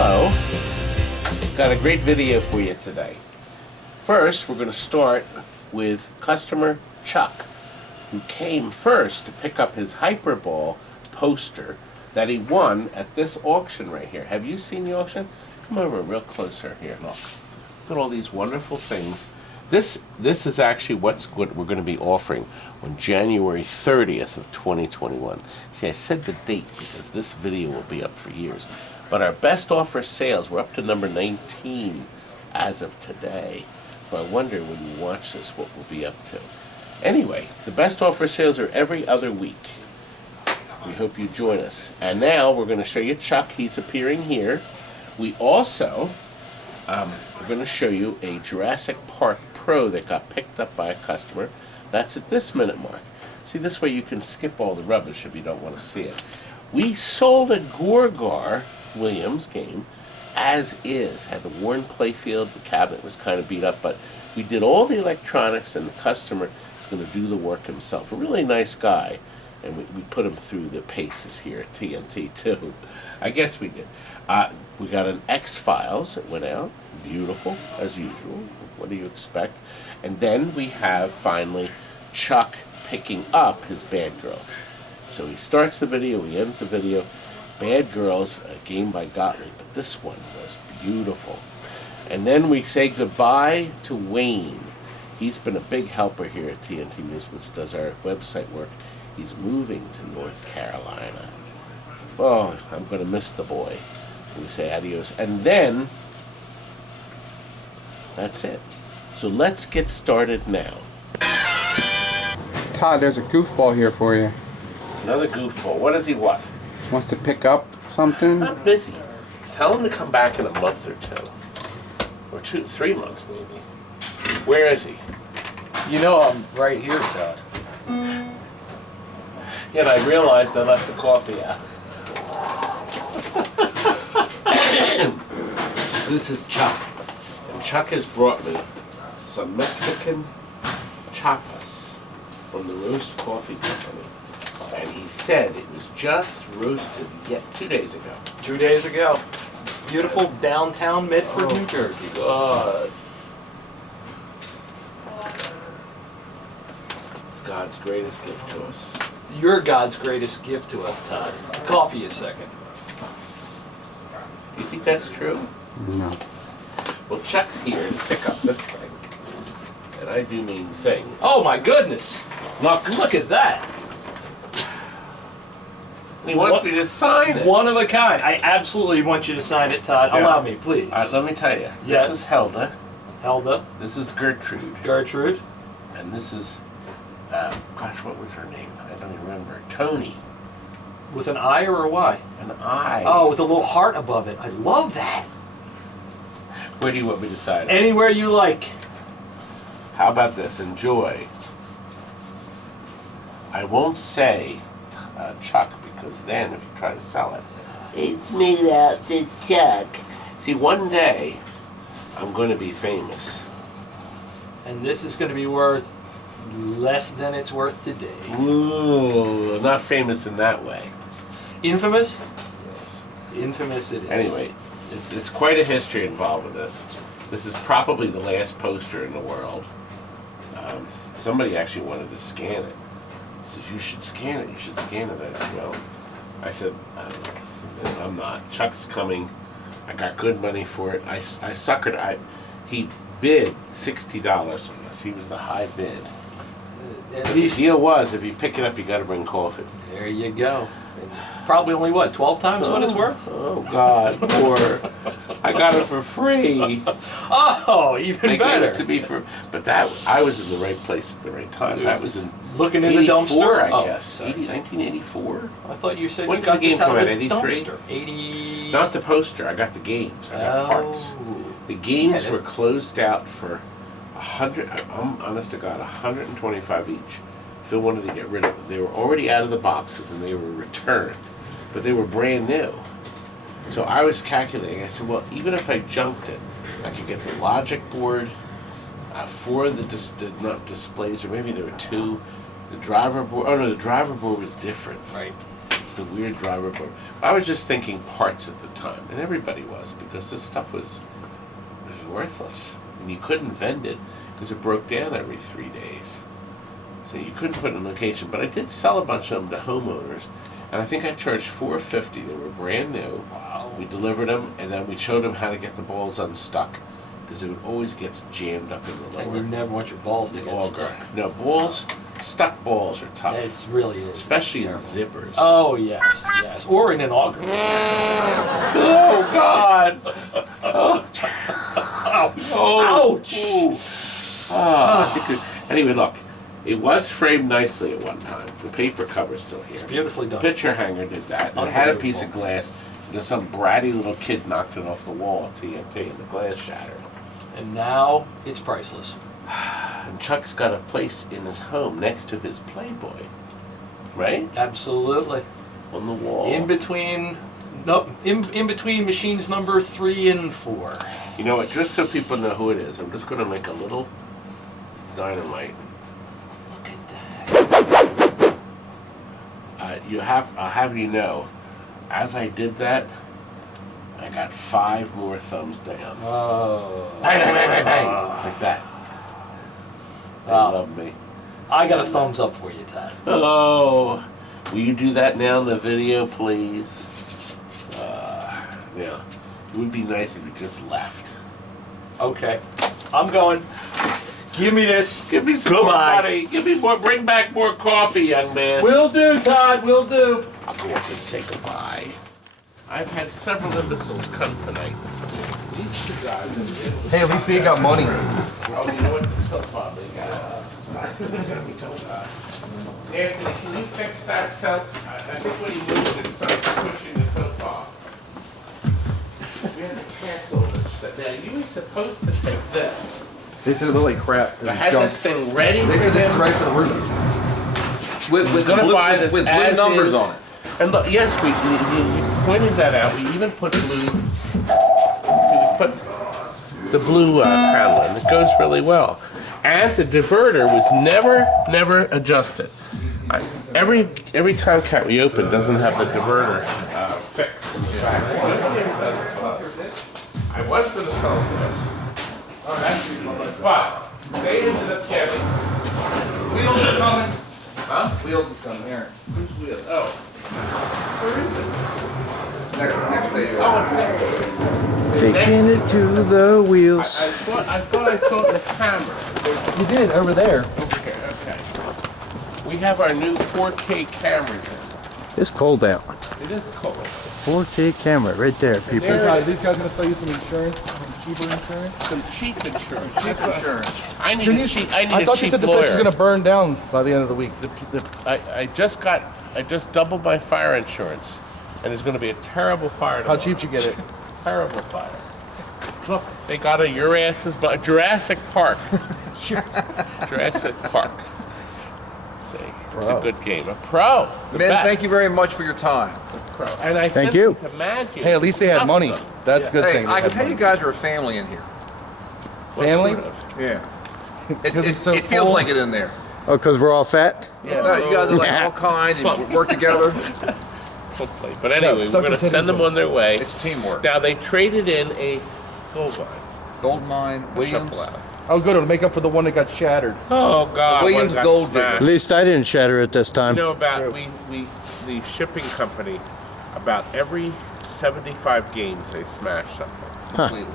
Hello. Got a great video for you today. First, we're going to start with customer Chuck, who came first to pick up his HYPERBALL poster that he won at this auction right here. Have you seen the auction? Come over real closer here. Look. Look at all these wonderful things. This is actually what we're going to be offering on January 30th of 2021. See, I said the date because this video will be up for years. But our best offer sales, we're up to number 19 as of today. So I wonder when you watch this what we'll be up to. Anyway, the best offer sales are every other week. We hope you join us. And now we're going to show you Chuck. He's appearing here. We also are going to show you a Jurassic Park Pro that got picked up by a customer. That's at this minute mark. See, this way you can skip all the rubbish if you don't want to see it. We sold a GORGAR Williams game as is. Had a worn playfield, the cabinet was kind of beat up, but we did all the electronics and the customer is going to do the work himself. A really nice guy, and we put him through the paces here at TNT too. I guess we did. We got an X-Files that went out, beautiful as usual. What do you expect? And then we have finally Chuck picking up his Bad Girls. So he starts the video, he ends the video. Bad Girls, a game by Gottlieb, but this one was beautiful. And then we say goodbye to Wayne. He's been a big helper here at TNT Amusements, does our website work. He's moving to North Carolina. Oh, I'm going to miss the boy. We say adios. And then, that's it. So let's get started now. Todd, there's a goofball here for you. Another goofball. What does he want? Wants to pick up something? I'm busy. Tell him to come back in a month or two. Or 3 months, maybe. Where is he? You know I'm right here, Todd. Yeah, and I realized I left the coffee out. This is Chuck. And Chuck has brought me some Mexican chapas from the Roast Coffee Company. And he said it was just roasted yet 2 days ago. 2 days ago. Beautiful downtown Medford, New Jersey. God. It's God's greatest gift to us. You're God's greatest gift to us, Todd. Coffee is second. You think that's true? No. Well, Chuck's here to pick up this thing. And I do mean thing. Oh my goodness! Look at that! And he wants me to sign it. One of a kind. I absolutely want you to sign it, Todd. Yeah. Allow me, please. All right, let me tell you. Yes. This is Helda. Helda. This is Gertrude. Gertrude. And this is, gosh, what was her name? I don't even remember. Tony. With an I or a Y? An I. Oh, with a little heart above it. I love that. Where do you want me to sign it? Anywhere you like. How about this? Enjoy. I won't say Chuck, because then if you try to sell it, it's made out to Chuck. See, one day I'm going to be famous. And this is going to be worth less than it's worth today. Ooh, not famous in that way. Infamous? Yes. Infamous it is. Anyway, it's quite a history involved with this. This is probably the last poster in the world. Somebody actually wanted to scan it. He says, you should scan it, you should scan it. I said, well, I don't know. I'm not. Chuck's coming. I got good money for it. I suckered. He bid $60 on this. He was the high bid. At least The deal was, if you pick it up, you got to bring coffee. there you go. And probably only what, 12 times what it's worth? Oh God! Or I got it for free. Oh, even They better. gave it to me for, but that I was in the right place at the right time. That was in Looking in the 84, dumpster. I Oh, guess. sorry. 1984. I thought you said When you did got the game this out come of out, the 83? dumpster. 80. Not the poster. I got the games. I got parts. The games Yeah, were closed out for 100. I'm honest to God, 125 each. Phil wanted to get rid of them. They were already out of the boxes and they were returned, but they were brand new. So I was calculating. I said, well, even if I junked it, I could get the logic board, 4 of the not displays, or maybe there were 2. The driver board. Oh no, the driver board was different. Right. the weird driver board. I was just thinking parts at the time, and everybody was, because this stuff was worthless. And you couldn't vend it because it broke down every 3 days. So you couldn't put it in a location. But I did sell a bunch of them to homeowners, and I think I charged $4.50. They were brand new. Wow. We delivered them, and then we showed them how to get the balls unstuck, because it would always get jammed up in the lower. And you never want your balls to the get auger. stuck. No, balls, stuck balls are tough. It really is. Especially in It's zippers. Oh, yes, yes. Or in an auger. Oh, God! Ouch! Ooh. Oh, anyway, look. It was framed nicely at one time. The paper cover's still here. It's beautifully done. Picture hanger did that. And it had a piece of glass. And then some bratty little kid knocked it off the wall at TNT, and the glass shattered. And now it's priceless. And Chuck's got a place in his home next to his Playboy. Right? Absolutely. On the wall. In between machines number 3 and 4. You know what? Just so people know who it is, I'm just going to make a little dynamite. Look at that. I'll have you know, as I did that, I got 5 more thumbs down. Oh. Bang, bang, bang, bang, bang. Like that. They Wow. love me. I got a thumbs up for you, Todd. Oh, will you do that now in the video, please? Yeah. It would be nice if you just left. Okay. I'm going. Give me this. Give me some more Goodbye. money. Give me more. Bring back more coffee, young man. Will do, Todd. Will do. I'll go up and say goodbye. I've had several imbeciles come tonight. These 2 guys. Hey, at least they got money. Oh, you know what? So far, they got. Anthony, can you fix that stuff? I think when he moved it, started pushing the sofa. We had to cancel this stuff. Now, you were supposed to take this. They said it looked like crap. It I was had junk. this thing ready They for said this is him. right for the roof. We're going to buy this with blue as numbers is. on it. And look, yes, we pointed that out. We even put blue. See, we put the blue panel in. It goes really well. And the diverter was never adjusted. Every time cat we open doesn't have the diverter fixed. In fact, I was going to sell this. But they ended up getting. Wheels is coming. Huh? Wheels is coming. Here. Who's wheel? Oh. Where is it? Next page. Oh, it's next. Taking it to the wheels. I thought I saw the camera. You did over there. Okay. We have our new 4K cameras in. It's cold out. It is cold. 4K camera right there, people. Are these guys gonna sell you some insurance? Some cheaper insurance? Some cheap insurance. Cheap insurance. I need a cheap. I need I a thought you cheap said the place was lawyer. gonna burn down by the end of the week. I just doubled my fire insurance, and there's going to be a terrible fire. How tomorrow. cheap did you get it? Terrible fire. Look, they got a Jurassic Park. Jurassic Park. See, it's a Pro. good game. A pro. The Man, best. thank you very much for your time. Pro. And I Thank sent you. them to Magic. Hey, at least they had money. That's a good Hey, thing. I can tell you guys are a family in here. Family? Yeah. Because It it's so feels full. like it in there. Oh, because we're all fat? Yeah. No, you guys are like all kinds and work together. Hopefully. But anyway, suck we're going the to send titties them in. on their way. It's teamwork. Now, they traded in a gold mine. Gold mine, Williams. Shuffle out. Oh, good. It'll make up for the one that got shattered. Oh, God. Williams one got Gold smashed. At least I didn't shatter it this time. You know about the shipping company, about every 75 games they smash something. Completely.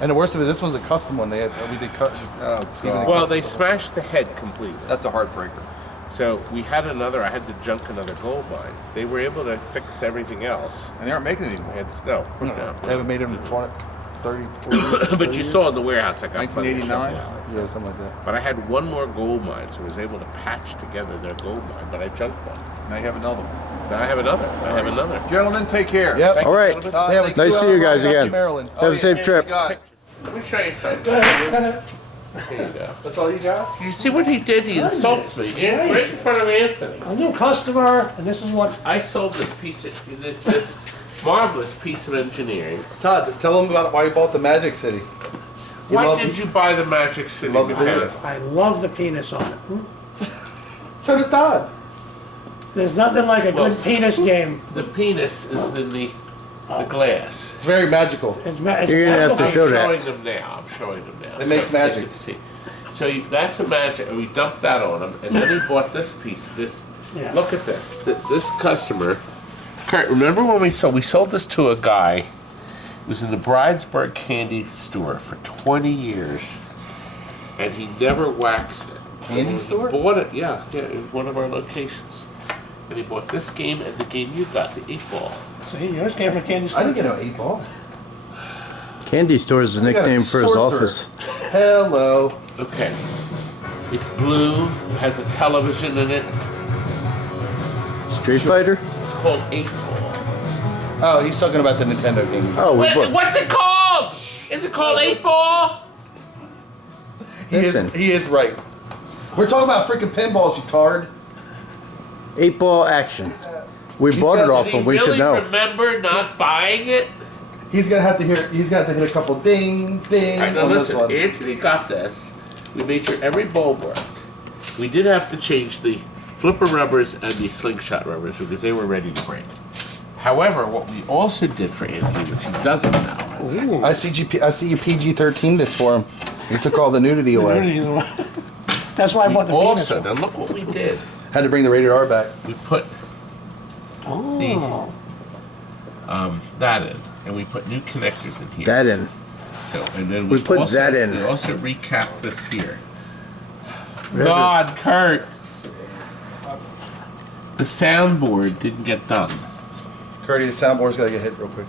And the worst of it, this was a custom one. We did cut. Oh, Steven, God. Well, they smashed the head completely. That's a heartbreaker. So we had another. I had to junk another gold mine. They were able to fix everything else. And they aren't making it I anymore. had to, no, They haven't made it in 20, 30, 40. but you saw in the warehouse I got plenty of 1989? shuffle alleys. Yeah, something like that. But I had one more gold mine, so I was able to patch together their gold mine. But I junked one. Now you have another one. Now I have another. Gentlemen, take care. Yep. Thank All you, right. gentlemen. Todd, They have a thanks. Nice to see you guys Lucky again. Maryland. Have a safe yeah, trip. you got it. Let me show you something. Here you go. That's all you got? You see what he did? He insults me right in front of Anthony. A new customer, and this is what I sold this this marvelous piece of engineering. Todd, tell them about why you bought the Magic City. Why did you buy the Magic City? Love the Lieutenant? video. I love the penis on it. So does Todd. There's nothing like a Well- good penis game. The penis is in the glass. It's very magical. It's You're gonna have to I'm show that. showing them now. I'm showing them now. It makes you magic. can see. So that's a magic. And we dumped that on him, and then he bought this piece. This. Yeah. Look at this. This customer. Kurt, remember when we sold this to a guy who was in the Bridesburg candy store for 20 years, and he never waxed it. Candy store? He bought it, yeah, in one of our locations. And he bought this game and the game you got, the 8-ball. See, yours came from Candy I didn't get Store. no 8-ball. Candy store is a I got a nickname for his sorcerer. office. Hello. Okay. It's blue, has a television in it. Street Fighter? It's called 8-ball. Oh, he's talking about the Nintendo game. Oh, we bought. What's it called? Is it called 8-ball? Listen, He is right. We're talking about freaking pinballs, you tard. 8-ball action. We bought it got- off Did he him. We really should know. remember not buying it? He's gonna have to hear. He's gonna have to hit a couple ding, ding All right, now on listen, this one. Anthony got this. We made sure every ball worked. We did have to change the flipper rubbers and the slingshot rubbers because they were ready to break. However, what we also did for Anthony, which he doesn't know, I see you PG-13 this for him. You took all the nudity away. That's why I bought the penis. also, now look what we did. Had to bring the rated R back. We put Oh. that in, and we put new connectors in here. That in. So, and then We put also, that in. We also recapped this here. God, Kurt, the soundboard didn't get done. Curdy, the soundboard's gotta get hit real quick.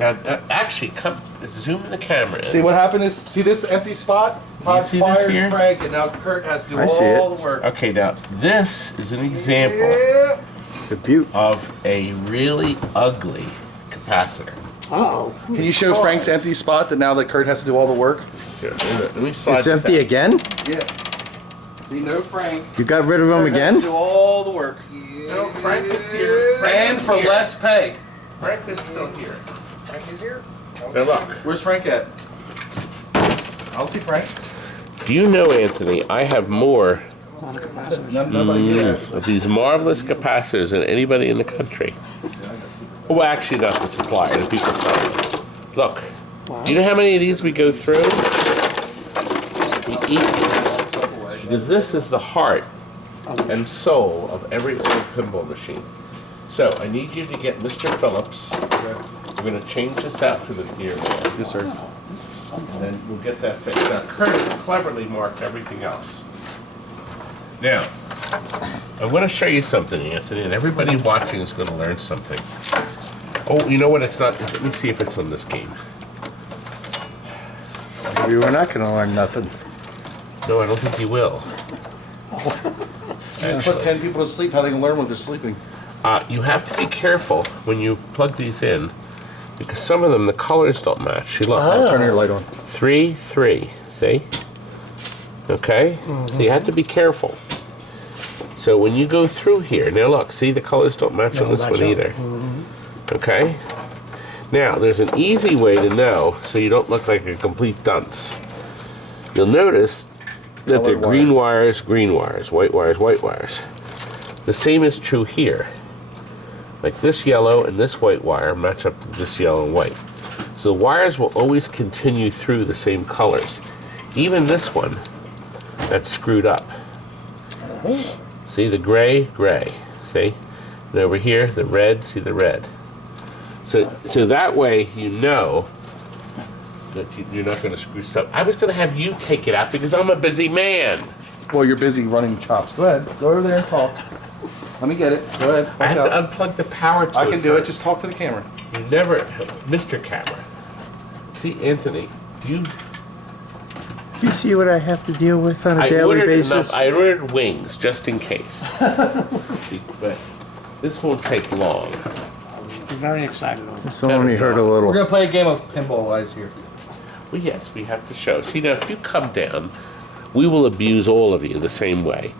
Now, actually, come zoom in the camera. See what happened is, see this empty spot? Todd see this fired here? Frank, and now Kurt has to do I see all it. the work. Okay, now this is an example It's a beaut. of a really ugly capacitor. Uh-oh. Can you show Frank's empty spot that now that Kurt has to do all the work? Here, let me slide It's this empty out. again? Yes. See, no Frank. You got rid of him Kurt has to again? do all the work. No, Frank is here. Frank And is for here. less pay. Frank is still here. Frank is here? Now look. Where's Frank at? I don't see Frank. Do you know, Anthony, I have more Nobody here. of these marvelous capacitors than anybody in the country. Well, actually, not the supplier, the people selling it. Look, do you know how many of these we go through? We eat these. Because this is the heart and soul of every old pinball machine. So, I need you to get Mr. Phillips. We're going to change this out for the dear man. Yes, sir. And then we'll get that fixed. Now, Curtis cleverly marked everything else. Now, I want to show you something, Anthony, and everybody watching is going to learn something. Oh, you know what? It's not. Let me see if it's on this game. We were not going to learn nothing. No, I don't think you will. Just put 10 people to sleep, how they can learn when they're sleeping. You have to be careful when you plug these in, because some of them, the colors don't match. See, look. Turn your light on. 3, 3. See? Okay? So you have to be careful. So when you go through here, now look, see the colors don't match on this one either. Okay? Now, there's an easy way to know so you don't look like a complete dunce. You'll notice that they're Colored green wires, white wires. The same is true here. Like this yellow and this white wire match up to this yellow and white. So the wires will always continue through the same colors. Even this one, that's screwed up. See the gray, see? And over here, the red, see the red. So that way you know that you're not going to screw stuff. I was going to have you take it out because I'm a busy man. Well, you're busy running chops. Go ahead. Go over there and talk. Let me get it. Go ahead. I Watch have out. to unplug the power to I it can do it. first. Just talk to the camera. You never, Mr. Camera. See, Anthony, do you? Do you see what I have to deal with on a daily basis? I ordered wings just in case. But this won't take long. I'm very excited. This will only hurt a We're little. gonna play a game of pinball eyes here. Well, yes, we have to show. See, now, if you come down, we will abuse all of you the same way.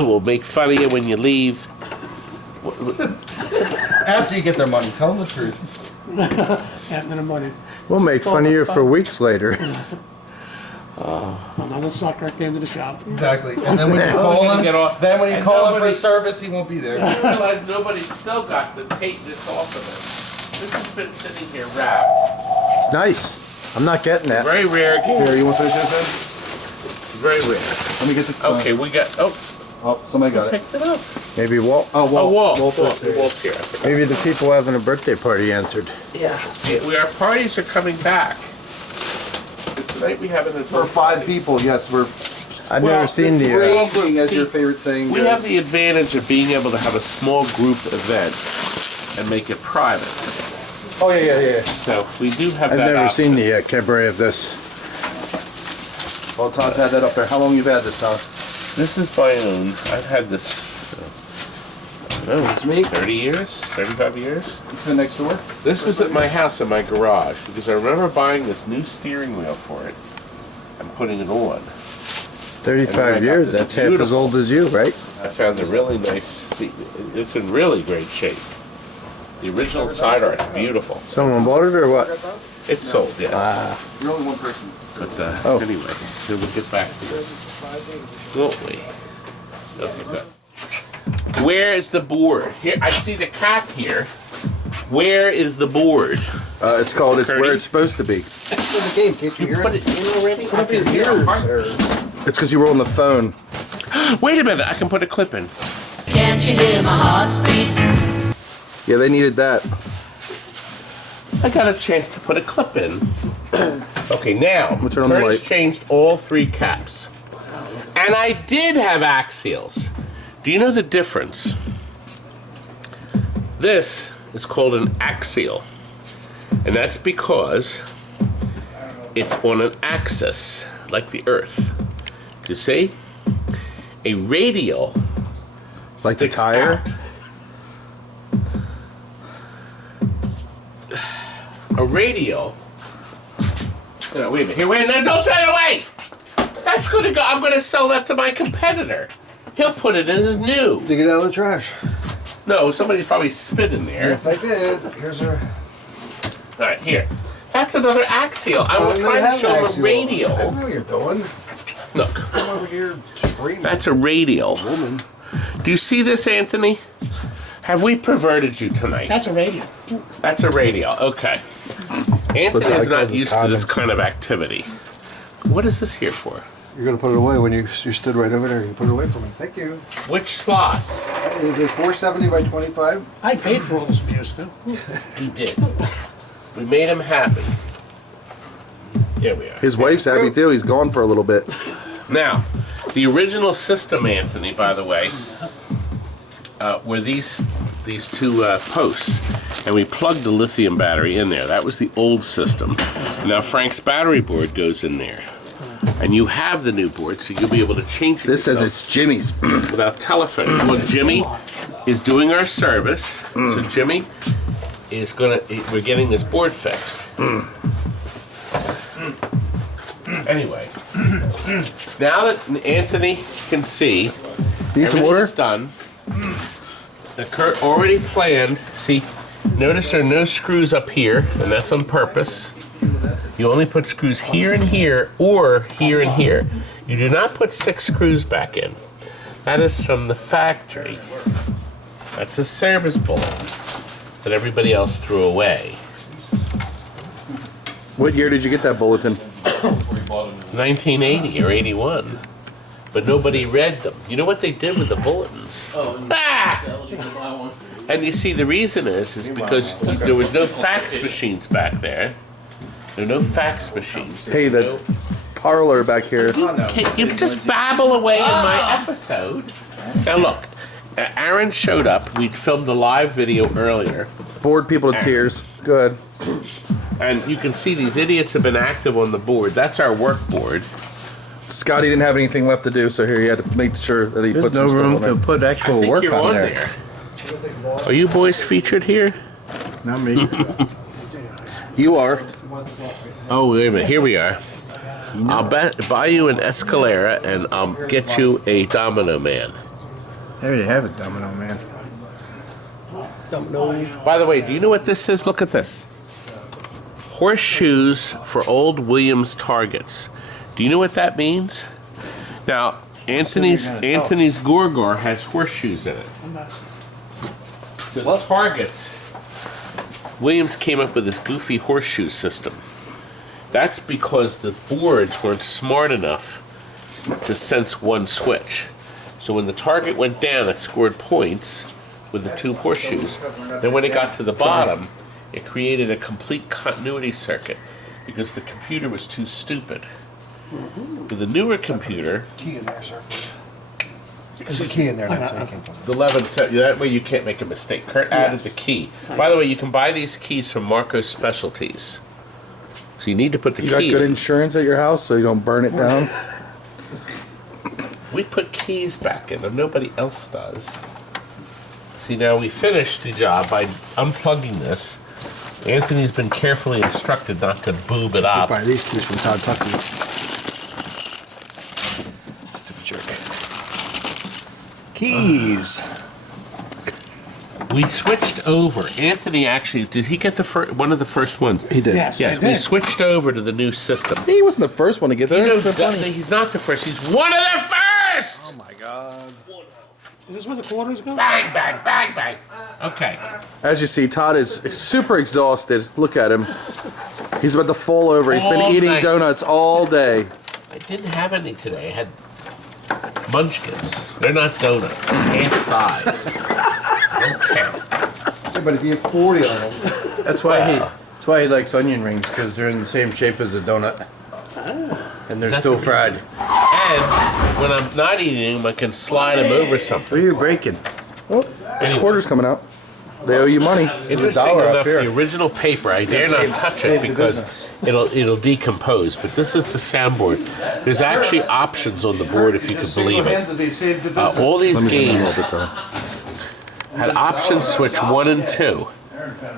We'll make fun of you when you leave. After you get their money, tell them the truth. After the money. We'll make fun of you for weeks later. Another sucker came to the shop. Exactly. And then when you call him, then when you And call him for nobody- service, he won't be there. I realize nobody's still got the tape this off of it. This has been sitting here wrapped. It's nice. I'm not getting that. Very rare game. Here, you want to finish this Very rare. then? Let me get the. Okay, we got. Oh, Oh, somebody got it. picked it up. Maybe Walt. Oh, Oh, Walt. Walt. Walt's here. I forgot. Maybe the people having a birthday party answered. Yeah. Our parties are coming back. Tonight we have an For adult 5 party. people, yes, we're I've Well, never seen the. raging, as your favorite saying We goes. have the advantage of being able to have a small group event and make it private. Oh yeah. So we do have I've that never option. seen the cabaret of this. Well, Todd's had that up there. How long you've had this, Todd? This is my own. I've had this, I don't know, It's me. 30 years, 35 years. It's been next door. This was at my house in my garage because I remember buying this new steering wheel for it and putting it on. 35 years. this That's half as beautiful- old as you, right? I found a really nice seat. It's in really great shape. The original side art's beautiful. Someone bought it or what? It's sold, yes. You're only one person. But Oh. anyway, then we'll get back to this. Won't we? Okay, good. Where is the board? Here, I see the cap here. Where is the board? It's called. It's Curdy? where it's supposed to be. the game, can't you You hear put it? it in already? I can hear it. It's because you were on the phone. Wait a minute, I can put a clip in. Can't you hear my heartbeat? Yeah, they needed that. I got a chance to put a clip in. Okay, now, We'll turn on the Curtis light. changed all 3 caps. And I did have axials. Do you know the difference? This is called an axial. And that's because it's on an axis, like the Earth. You see? A radial Like the sticks tire? out. A radial. No, wait a minute. Here, wait, no, don't throw it away! That's gonna go. I'm gonna sell that to my competitor. He'll put it in as new. Dig it out of the trash. No, somebody probably spit in there. Yes, I did. Here's a. All right, here. That's another axial. I was trying to show him a I radial. know what you're doing. Look, I'm over here screaming. that's a radial. Do you see this, Anthony? Have we perverted you tonight? That's a radio. That's a radial. Okay. Anthony is not used to this comments. kind of activity. What is this here for? You're gonna put it away when you stood right over there. You put it away from me. Thank you. Which slot? Is it 470 by 25? I paid for all this abuse too. He did. We made him happy. Here we are. His wife's happy too. He's gone for a little bit. Now, the original system, Anthony, by the way, were these 2 posts, and we plugged the lithium battery in there. That was the old system. Now Frank's battery board goes in there, and you have the new board, so you'll be able to change it. This says yourself it's Jimmy's. without telephone. Well, Jimmy is doing our service, so Jimmy is we're getting this board fixed. Anyway, now that Anthony can see Need some everything water? is done, the Kurt already planned. See, notice there are no screws up here, and that's on purpose. You only put screws here and here, or here and here. You do not put 6 screws back in. That is from the factory. That's a service bullet that everybody else threw away. What year did you get that bulletin? 1980 or 81. But nobody read them. You know what they did with the bulletins? And you see, the reason is because there was no fax machines back there. There are no fax machines. Hey, the parlor back here. You just babble away in my episode. Now look, Aaron showed up. We filmed a live video earlier. Bored people to tears. Good. And you can see these idiots have been active on the board. That's our work board. Scotty didn't have anything left to do, so here he had to make sure that he There's put no some room stuff to on there. put I actual think work you're on on there. there. Are you boys featured here? Not me. You are. Oh, wait a minute. Here we are. I'll buy you an Escalera and I'll get you a Domino Man. I already have a domino, man. By the way, do you know what this is? Look at this. Horseshoes for old Williams targets. Do you know what that means? Now, Anthony's GORGAR has horseshoes in it. The targets, Williams came up with this goofy horseshoe system. That's because the boards weren't smart enough to sense one switch. So when the target went down, it scored points with the 2 horseshoes. Then when it got to the bottom, it created a complete continuity circuit because the computer was too stupid. With the newer computer, Key in there, sir. There's a key in there now, so you can't. the 11 set, that way you can't make a mistake. Kurt added the key. By the way, you can buy these keys from Marco's Specialties. So you need to put the You got key good in. insurance at your house so you don't burn it down? We put keys back in them. Nobody else does. See, now we finished the job by unplugging this. Anthony's been carefully instructed not to boob it up. Buy these keys from Todd Tucky. Stupid jerk. Keys. We switched over. Anthony actually, did he get the one of the first ones? He did. Yes, Yes, I we did. switched over to the new system. He wasn't the first one to get there. You know, That's funny. he's not the first. He's one of the first! Oh my God. Is this where the quarters go? Bang, bang, bang, bang. Okay. As you see, Todd is super exhausted. Look at him. He's about to fall over. He's been All eating night. donuts all day. I didn't have any today. I had munchkins. They're not donuts. Hand size. Don't count. Yeah, but if you have 40 on them. That's why he likes onion rings, because they're in the same shape as a donut. And they're that still the fried. And when I'm not eating them, I can slide them over What something. are you breaking? Oh, there's Anyway. quarters coming out. They owe you money. Interesting $1 up enough, here. the original paper, I dare not touch it save the because business. it'll decompose. But this is the soundboard. There's actually options on the board, if you could believe it. All these games had option switch 1 and 2.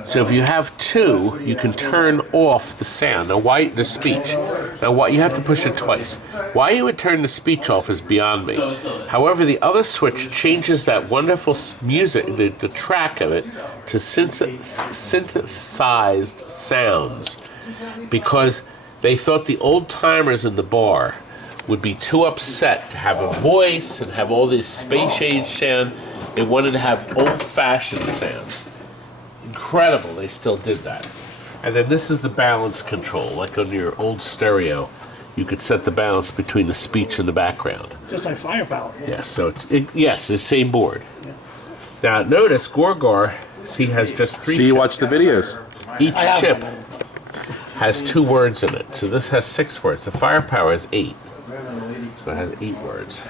So if you have 2, you can turn off the sound. Now, why the speech? Now, why you have to push it twice? Why you would turn the speech off is beyond me. However, the other switch changes that wonderful music, the track of it, to synthesized sounds, because they thought the old timers in the bar would be too upset to have a voice and have all this space age sound. They wanted to have old-fashioned sounds. Incredible, they still did that. And then this is the balance control, like on your old stereo. You could set the balance between the speech and the background. Just like firepower. Yes, so it's the same board. Now notice GORGAR, he has just 3 See, you chips. watch the videos. Each I have chip one. has 2 words in it. So this has 6 words. The firepower is 8. So it has 8 words.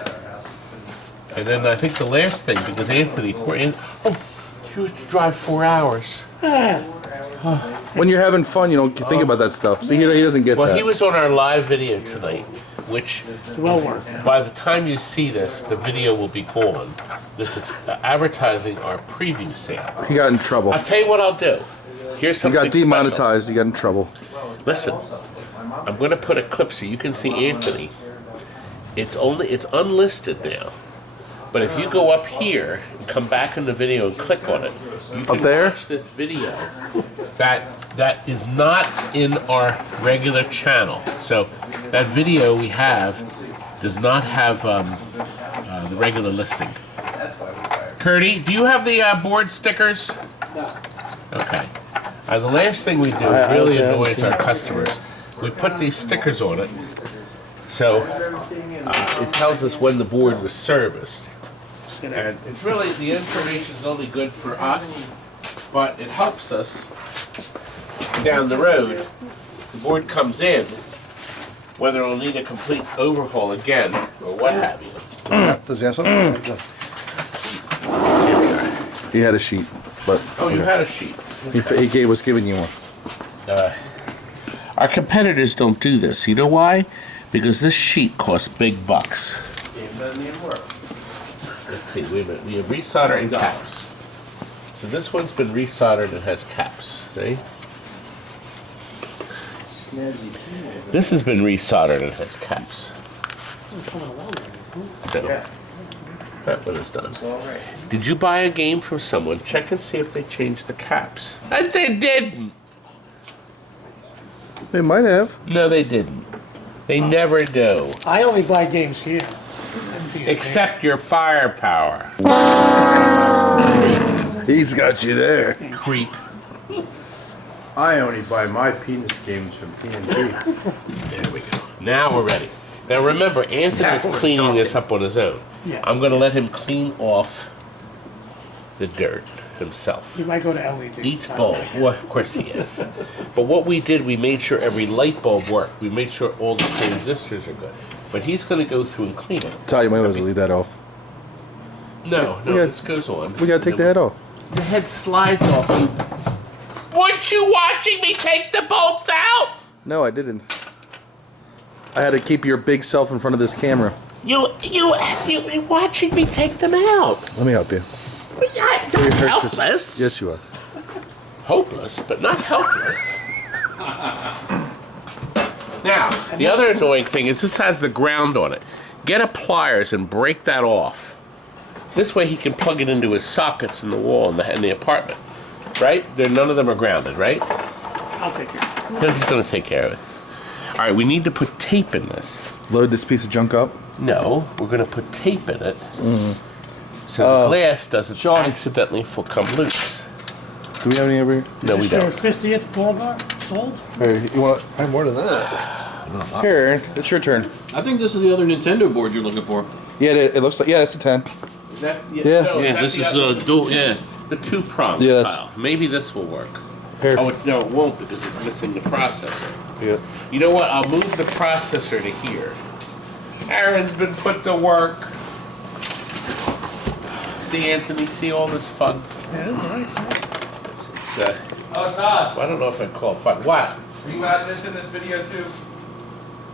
And then I think the last thing, because Anthony, you have to drive 4 hours. When you're having fun, you don't think about that stuff. See, he doesn't get Well, that. he was on our live video tonight, which Well worth. by the time you see this, the video will be gone. Because it's advertising our preview sale. He got in trouble. I'll tell you what I'll do. Here's He something got demonetized. He got in trouble. special. Listen, I'm going to put a clip so you can see Anthony. It's unlisted now. But if you go up here and come back in the video and click on it, you can Up there? watch this video that is not in our regular channel. So that video we have does not have the regular listing. Curdy, do you have the board stickers? No. Okay. The last thing we do really annoys our customers. We put these stickers on it, so it tells us when the board was serviced. And it's really, the information is only good for us, but it helps us down the road. The board comes in, whether it'll need a complete overhaul again, or what have you. Does he have something? Here we are. He had a sheet, but Oh, you had a sheet. he was giving you one. Our competitors don't do this. You know why? Because this sheet costs big bucks. Let's see, wait a minute. We have resolder and caps. So this one's been resoldered and has caps. See? This has been resoldered and has caps. So that one is done. Did you buy a game from someone? Check and see if they changed the caps. And they didn't. They might have. No, they didn't. They never do. I only buy games here. Except your firepower. He's got you there. Creep. I only buy my penis games from TNT. There we go. Now we're ready. Now remember, Anthony's cleaning this up on his own. Yeah. I'm going to let him clean off the dirt himself. You might go to LED. Each bulb. Well, of course he is. But what we did, we made sure every light bulb worked. We made sure all the transistors are good. But he's going to go through and clean it. Todd, you might as well leave that off. No, this goes on. We gotta take the head off. The head slides off. Weren't you watching me take the bolts out? No, I didn't. I had to keep your big self in front of this camera. You were watching me take them out. Let me help you. I'm not helpless. Yes, you are. Hopeless, but not helpless. Now, the other annoying thing is this has the ground on it. Get a pliers and break that off. This way he can plug it into his sockets in the wall in the apartment. Right? None of them are grounded, right? I'll take it. He's going to take care of it. All right, we need to put tape in this. Load this piece of junk up. No, we're going to put tape in it so the glass doesn't accidentally come loose. Do we have any over here? No, we Is this don't. your 50th ball bar sold? Here, you want? I have more than that. Here, Aaron, it's your turn. I think this is the other Nintendo board you're looking for. Yeah, it looks like. Yeah, it's a 10. Is that, Yeah. no, Yeah, that this the is other- dual. Yeah. the two-prong Yeah, that's- style. Maybe this will work. Here. Oh, no, it won't because it's missing the processor. Yeah. You know what? I'll move the processor to here. Aaron's been put to work. See, Anthony, see all this fun? Yeah, that's nice. It's, Oh, Todd, I don't know if I'd call it fun. What? Are you adding this in this video too?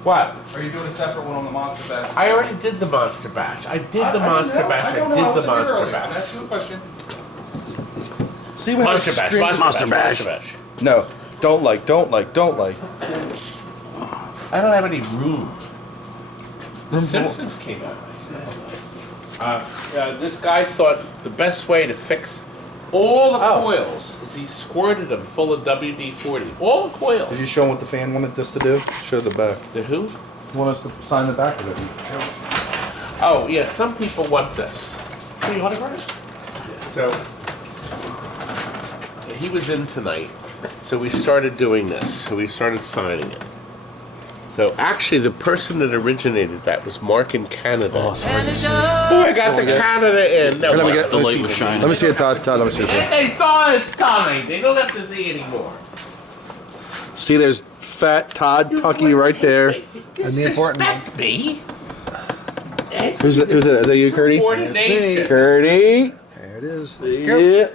What? Or are you doing a separate one on the Monster Bash? I already did the Monster Bash. I did the Monster Bash. I did the Monster I'm Bash. asking you a question. See what Monster Bash, Monster Bash. No, don't like. I don't have any room. The Simpsons came out. This guy thought the best way to fix all the coils is he squirted them full of WD-40. All the coils. Did you show him what the fan wanted us to do? Show the back. The who? He wanted us to sign the back of it. Oh, yeah, some people want this. Do you want to first? So, he was in tonight, so we started doing this. So we started signing it. So actually, the person that originated that was Mark in Canada. Oh, I got the Canada in. No, Let me Mark, get- The light was shining. Let me see it, Todd. Todd, let me see it. They saw it signed. They don't have to see anymore. See, there's fat Todd Tucky right there. Disrespect me. Who's it? Is that you, Curdy? Coordination. Curdy. There it is. Yeah.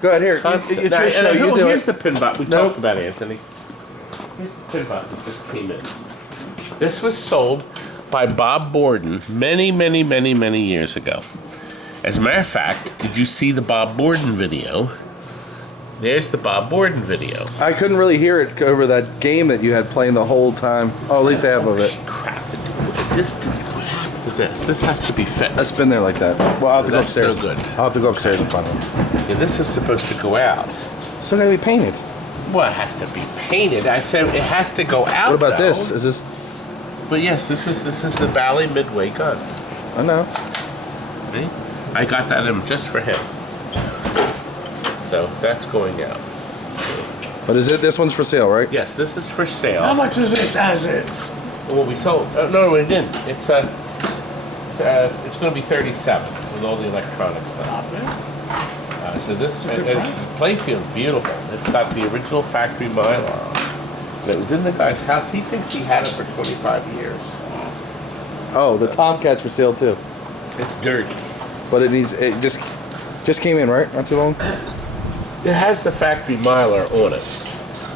Go ahead, here. Constant. It's your show. Now, You do here's it. the pin bot we No. talked about, Anthony. Here's the pin bot that just came in. This was sold by Bob Borden many years ago. As a matter of fact, did you see the Bob Borden video? There's the Bob Borden video. I couldn't really hear it over that game that you had playing the whole time. Oh, at least I have of it. Crap! What happened with this? This has to be fixed. It's been there like that. Well, I'll have to go That's no upstairs. good. I'll have to go upstairs and find it. Yeah, this is supposed to go out. Still gotta be painted. Well, it has to be painted. I said it has to go out. What about though. this? Is this? But yes, this is the Bally Midway gun. I know. See? I got that in just for him. So that's going out. But is it? This one's for sale, right? Yes, this is for sale. How much is this as is? Well, we sold. No, we didn't. It's going to be 37 with all the electronic stuff. So this playfield's beautiful. It's got the original factory Mylar on it. And it was in the guy's house. He thinks he had it for 25 years. Oh, the Tomcat's for sale too. It's dirty. But it needs. It just came in, right? Not too long. It has the factory Mylar on it,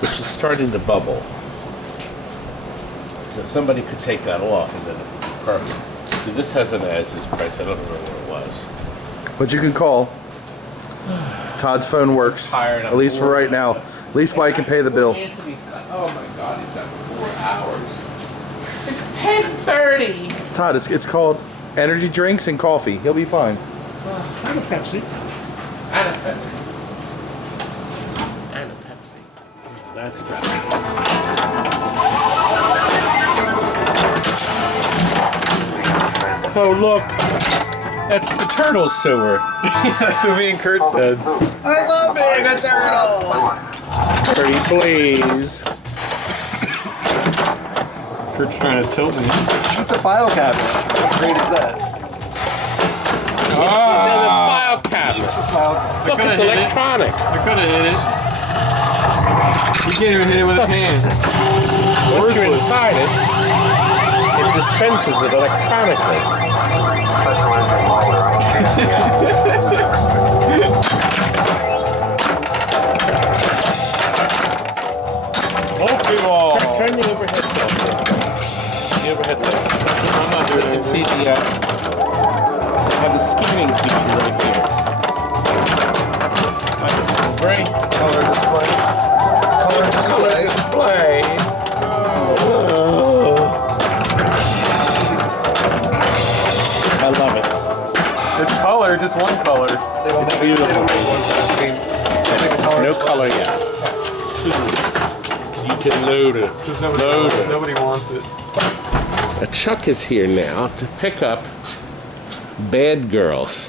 which is starting to bubble. So somebody could take that off and then it would be perfect. So this has an as-is price. I don't remember what it was. But you can call. Todd's phone works. Tired, I'm At least for bored. right now. At least while you can pay the bill. Anthony's got, oh my God, he's got 4 hours. It's 10:30. Todd, it's called energy drinks and coffee. He'll be fine. I'm a Pepsi. And a Pepsi. And a Pepsi. That's better. Oh, look. That's the turtle sewer. That's what me and Kurt said. I love being a turtle! Pretty please. Kurt's trying to tilt me. Shoot the file cabinet. How great is that? The file cabinet. File cabinet. Look, it's electronic. I could have hit it. He can't even hit it with his hand. Once you're inside it, it dispenses it electronically. Pokeball. Turn the overhead light. The overhead light. I'm not doing You can it. see the have the scanning feature right here. Very Color display. Color color display. display. I love it. It's color, just one color. They don't make beautiful. They don't make one for this game. They make a color No display. color yet. You can load it. Because Load it. nobody wants it. Chuck is here now to pick up Bad Girls.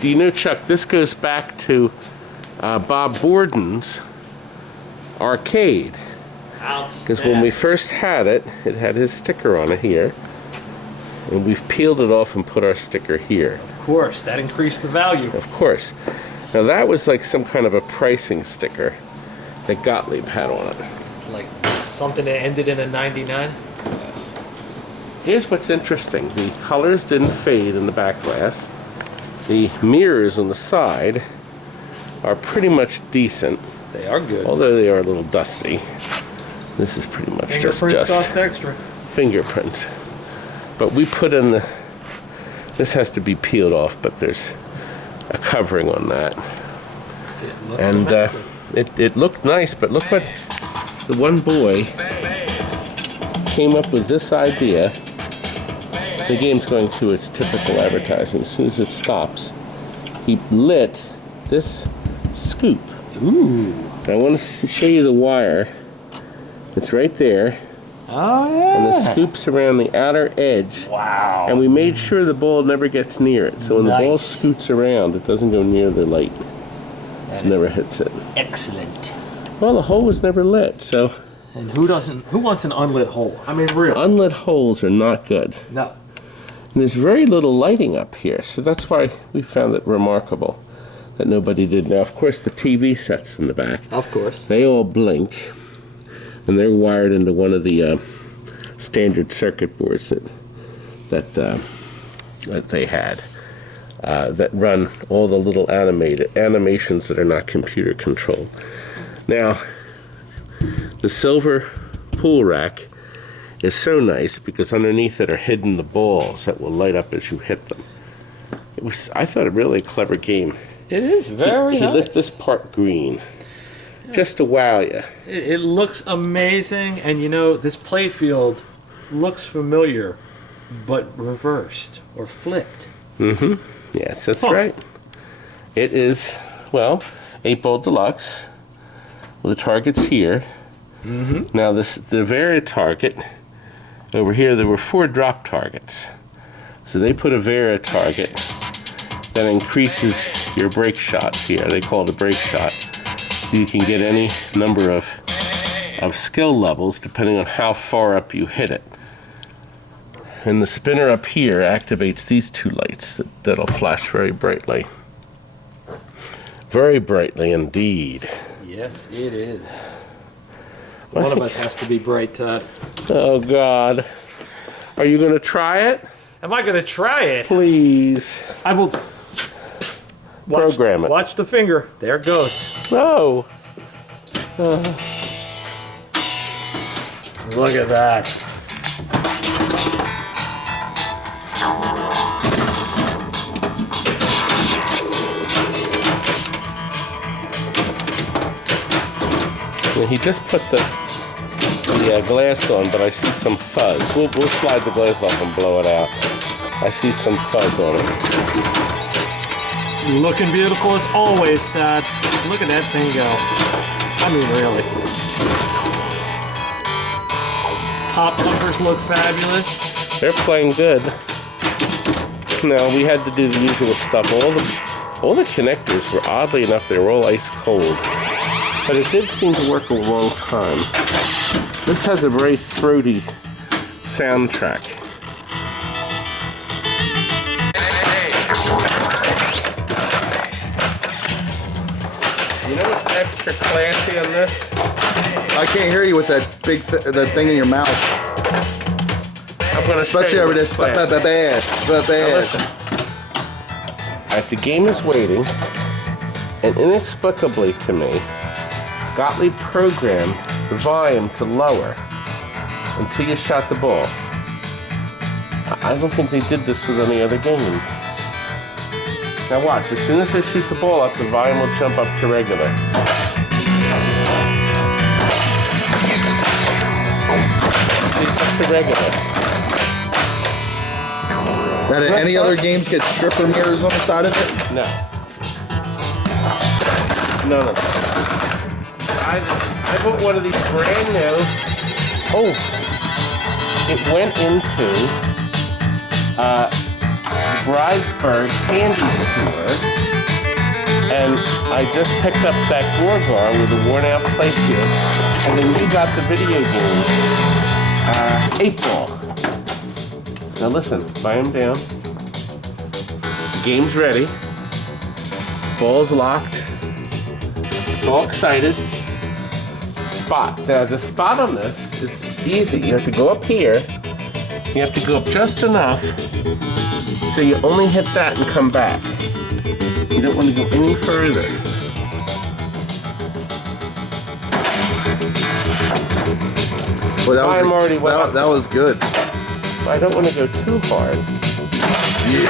Do you know, Chuck, this goes back to Bob Borden's arcade. Because when we first had it, it had his sticker on it here. And we've peeled it off and put our sticker here. Of course, that increased the value. Of course. Now that was like some kind of a pricing sticker that Gottlieb had on it. Like something that ended in a 99? Here's what's interesting. The colors didn't fade in the backglass. The mirrors on the side are pretty much decent, They are good. although they are a little dusty. This is pretty much Fingerprints just cost extra. fingerprints. But we put in the, this has to be peeled off, but there's a covering on that. It looks And amazing. it looked nice, but look what the one boy came up with this idea. The game's going through its typical advertising. As soon as it stops, he lit this scoop. Ooh. I want to show you the wire. It's right there, Oh, yeah. and the scoop's around the outer edge. Wow. And we made sure the ball never gets near it. So when the ball Nice. scoots around, it doesn't go near the light. That It never hits it. Excellent. Well, the hole was never lit, so And who wants an unlit hole? I mean, real. unlit holes are not good. No. And there's very little lighting up here, so that's why we found it remarkable that nobody did. Now, of course, the TV sets in the back, Of course. they all blink, and they're wired into one of the standard circuit boards that they had that run all the little animations that are not computer controlled. Now, the silver pool rack is so nice because underneath it are hidden the balls that will light up as you hit them. I thought a really clever game. It is very He nice. lit this part green, just to wow you. It looks amazing, and you know, this play field looks familiar, but reversed or flipped. Yes, that's Huh. right. It is, well, 8-ball deluxe with the targets here. Now the Vera target over here, there were 4 drop targets. So they put a Vera target that increases your break shots here. They call it a break shot. So you can get any number of skill levels depending on how far up you hit it. And the spinner up here activates these 2 lights that'll flash very brightly. Very brightly indeed. Yes, it is. I One of think- us has to be bright, Todd. Oh God. Are you gonna try it? Am I going to try it? Please. I will. Program it. Watch the finger. There it goes. No. Look at that. Well, he just put the glass on, but I see some fuzz. We'll slide the glass off and blow it out. I see some fuzz on it. Looking beautiful as always, Todd. Look at that thing go. I mean, really. Pop bumpers look fabulous. They're playing good. No, we had to do the usual stuff. All the connectors were, oddly enough, they were all ice cold. But it did seem to work a long time. This has a very throaty soundtrack. You know what's extra classy on this? I can't hear you with that big that thing in your mouth. I'm gonna Especially over this bad. Now listen. Alright, the game is waiting, and inexplicably to me, Gottlieb programmed the volume to lower until you shot the ball. I don't think they did this with any other game. Now watch, as soon as I shoot the ball up, the volume will jump up to regular. It's up to regular. Now, did any other games get stripper mirrors on the side of it? No. None of them. I bought one of these brand new. Oh, it went into the Bridesburg candy store, and I just picked up that Gorgar with a worn-out playfield, and then you got the video game 8-ball. Now listen, volume down. The game's ready. Ball's locked. It's all excited. Spot. Now the spot on this is easy. You have to go up here. You have to go up just enough so you only hit that and come back. You don't want to go any further. Well, that was good. I don't want to go too hard. Yeah.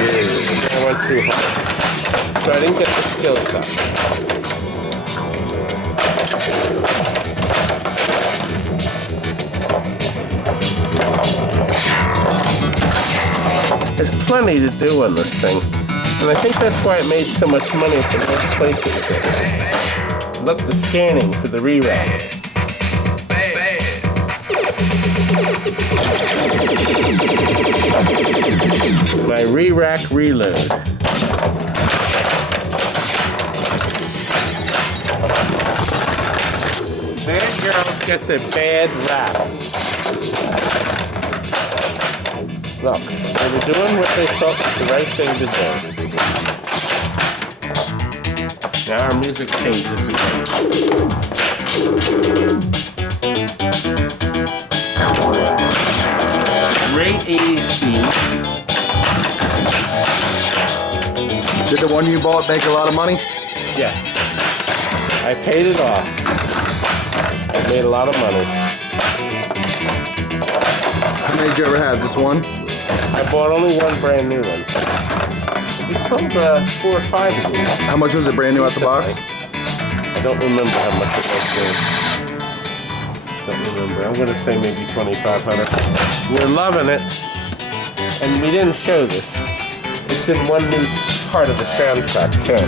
I went too hard. So I didn't get the skills up. There's plenty to do on this thing. And I think that's why it made so much money from most places. Look, the scanning for the re-rack. My re-rack reload. Bad Girls gets a bad rap. Look, they were doing what they thought was the right thing to do. Now our music changes again. Great 80s theme. Did the one you bought make a lot of money? Yes. I paid it off. I made a lot of money. How many did you ever have? Just one? I bought only one brand new one. We sold 4 or 5 of these. How much was it brand new out the box? I don't remember how much it was. Don't remember. I'm gonna say maybe 2,500. We're loving it, and we didn't show this. It's in one new part of the soundtrack too.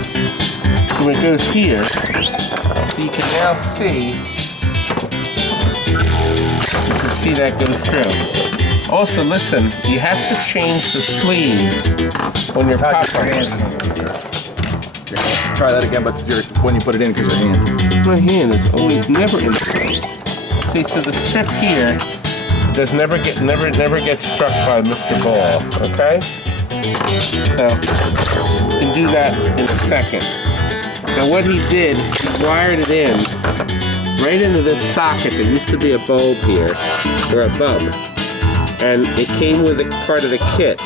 So it goes here, so you can now see. You can see that go through. Also, listen, you have to change the sleeves on your popcorn. Try that again, but when you put it in, because your hand. My hand is always never in. See, so the strip here does never get struck by Mr. Ball. Okay? So you can do that in a second. Now what he did, he wired it in right into this socket. There used to be a bulb here, or a bulb, and it came with a part of the kit.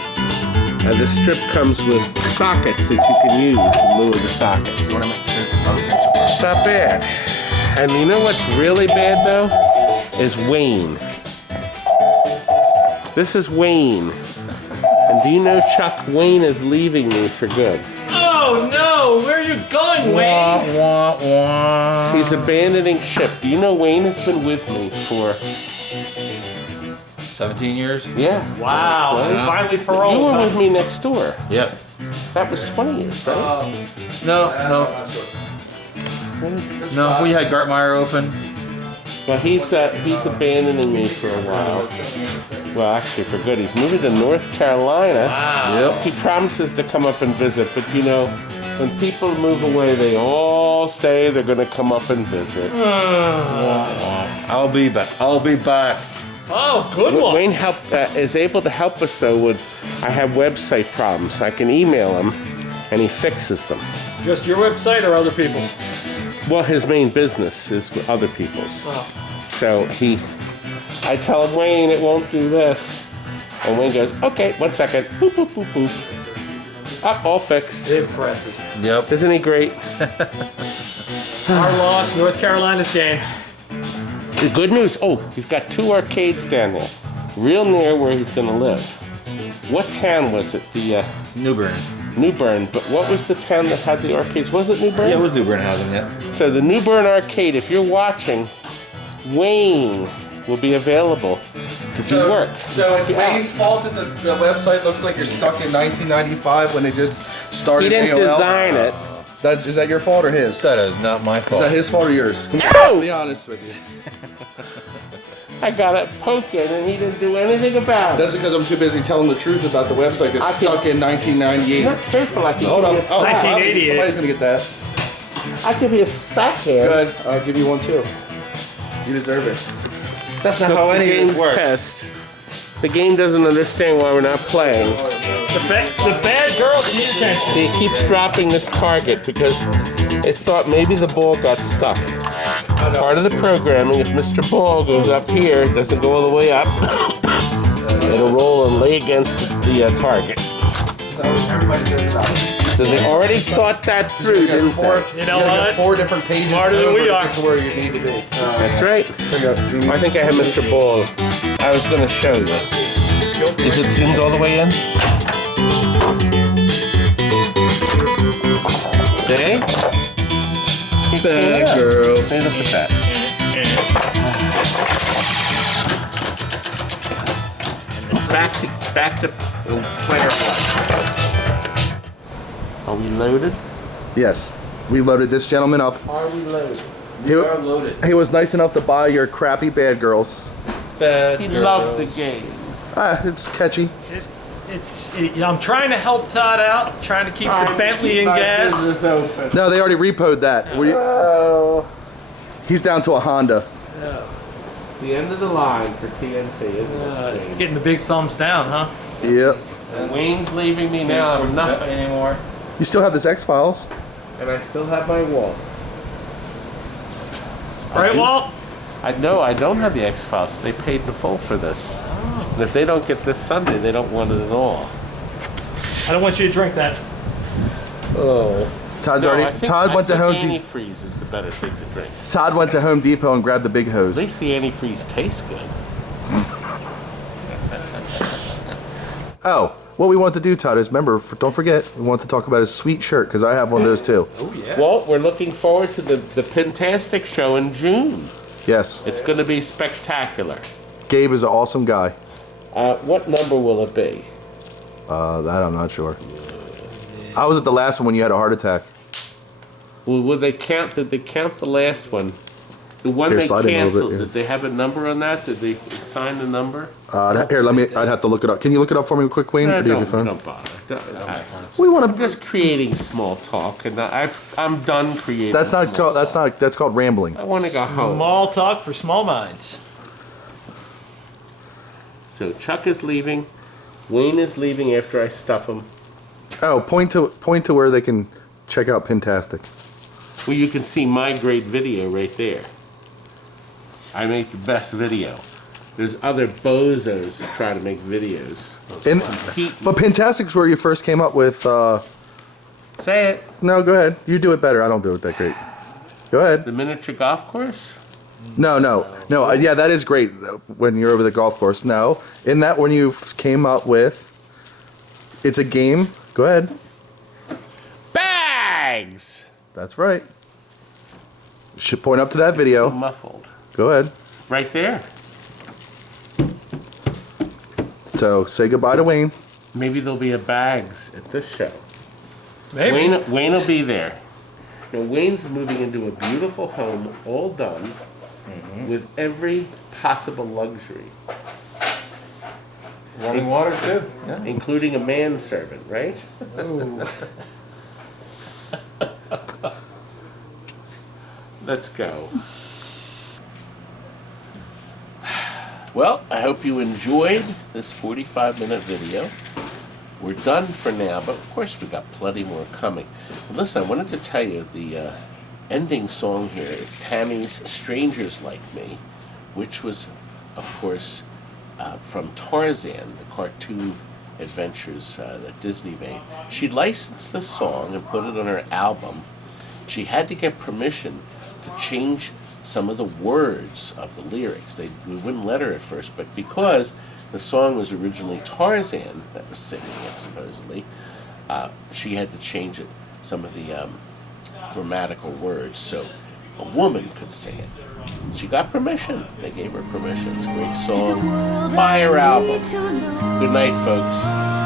The strip comes with sockets that you can use in lieu of the sockets. Not bad. And you know what's really bad though? Is Wayne. This is Wayne. And do you know, Chuck, Wayne is leaving me for good. Oh no! Where are you going, Wayne? Wah, wah. He's abandoning ship. Do you know Wayne has been with me for 17 years? Yeah. Wow! Well, Finally you paroled. were huh? with me next door. Yep. That was 20 years, right? No, we had Gartmeyer open. Well, he's abandoning me for a while. Well, actually, for good. He's moving to North Carolina. Wow. He promises to come up and visit, but you know, when people move away, they all say they're going to come up and visit. I'll be back. Oh, good one. Wayne is able to help us though with, I have website problems. I can email him and he fixes them. Just your website or other people's? Well, his main business is with other people's. Oh. So I tell him, Wayne, it won't do this. And Wayne goes, okay, 1 second. Boop, boop, boop, boop. Up, all fixed. Impressive. Yep. Isn't he great? Our loss, North Carolina's gain. The good news, he's got 2 arcades down there. Real near where he's gonna live. What town was it? The New Bern. New Bern, but what was the town that had the arcades? Was it New Bern? Yeah, it was New Bern housing, yeah. So the New Bern arcade, if you're watching, Wayne will be available to do work. So it's Wayne's fault that the website looks like you're stuck in 1995 when they just started He didn't AOL? design it. Is that your fault or his? That is not my Is fault. that his fault or yours? No! Be honest with you. I got it poking and he didn't do anything about it. That's because I'm too busy telling the truth about the website that's I can- stuck in 1998. Not careful, I can Hold give on. you a Oh, 1988. somebody's gonna get that. I'll give you a stack here. Good. I'll give you one too. You deserve it. That's not how any of game's this works. pissed. The game doesn't understand why we're not playing. The bad girl needs attention. See, it keeps dropping this target because it thought maybe the ball got stuck. Part of the programming, if Mr. Ball goes up here, it doesn't go all the way up, it'll roll and lay against the target. So they already thought that through, didn't they? You know what? 4 different pages. Smarter than we over to are. get to where you need to be. That's right. I think I have Mr. Ball. I was going to show you. Is it zoomed all the way in? See? Bad girl. Hey, look at that. Back to player 1. Are we loaded? Yes. We loaded this gentleman up. Are we loaded? He was nice enough to buy your crappy Bad Girls. He loved the game. It's catchy. I'm trying to help Todd out, trying to keep the Bentley in gas. Business open. No, they already repoed that. Oh, He's down to a Honda. it's the end of the line for TNT, isn't It's it? getting the big thumbs down, huh? Yep. And Wayne's leaving me now. I'm nothing anymore. You still have this X-Files. And I still have my wall. All right, do. Walt? I know I don't have the X-Files. They paid in full for this. And if they don't get this Sunday, they don't want it at all. I don't want you to drink that. Oh. Todd went to Home Depot. Antifreeze is the better thing to drink. Todd went to Home Depot and grabbed the big hose. At least the antifreeze tastes good. Oh, what we want to do, Todd, is remember, don't forget, we want to talk about his sweet shirt because I have one of those too. Well, we're looking forward to the Pin-tastic show in June. Yes. It's going to be spectacular. Gabe is an awesome guy. What number will it be? That I'm not sure. I was at the last one when you had a heart attack. Well, will they count? Did they count the last one? The one Here, they slide in a little canceled. bit, yeah. Did they have a number on that? Did they assign the number? I'd have to look it up. Can you look it up for me quick, Wayne? Or do you have your phone? Don't bother. We want I'm to. just creating small talk, and I'm done creating. That's not small called. That's called rambling. I want to go home. Small talk for small minds. So Chuck is leaving. Wayne is leaving after I stuff him. Oh, point to where they can check out Pin-tastic. Well, you can see my great video right there. I make the best video. There's other bozos who try to make videos. But Pin-tastic's where you first came up with. Say it. No, go ahead. You do it better. I don't do it that great. Go ahead. The miniature golf course? No. Yeah, that is great when you're over the golf course. No, in that when you came up with, it's a game. Go ahead. Bags! That's right. Should point up to that Too video. muffled. Go ahead. Right there. So say goodbye to Wayne. Maybe there'll be a bags at this show. Maybe. Wayne will be there. Now Wayne's moving into a beautiful home, all done. with every possible luxury, Running water too. Yeah. including a manservant, right? Let's go. Well, I hope you enjoyed this 45-minute video. We're done for now, but of course we got plenty more coming. But listen, I wanted to tell you the ending song here is Tammy's Strangers Like Me, which was, of course, from Tarzan, the cartoon adventures that Disney made. She licensed the song and put it on her album. She had to get permission to change some of the words of the lyrics. We wouldn't let her at first, but because the song was originally Tarzan that was singing it, supposedly, she had to change it, some of the grammatical words, so a woman could sing it. She got permission. They gave her permission. It's a great song. Buy her album. Good night, folks.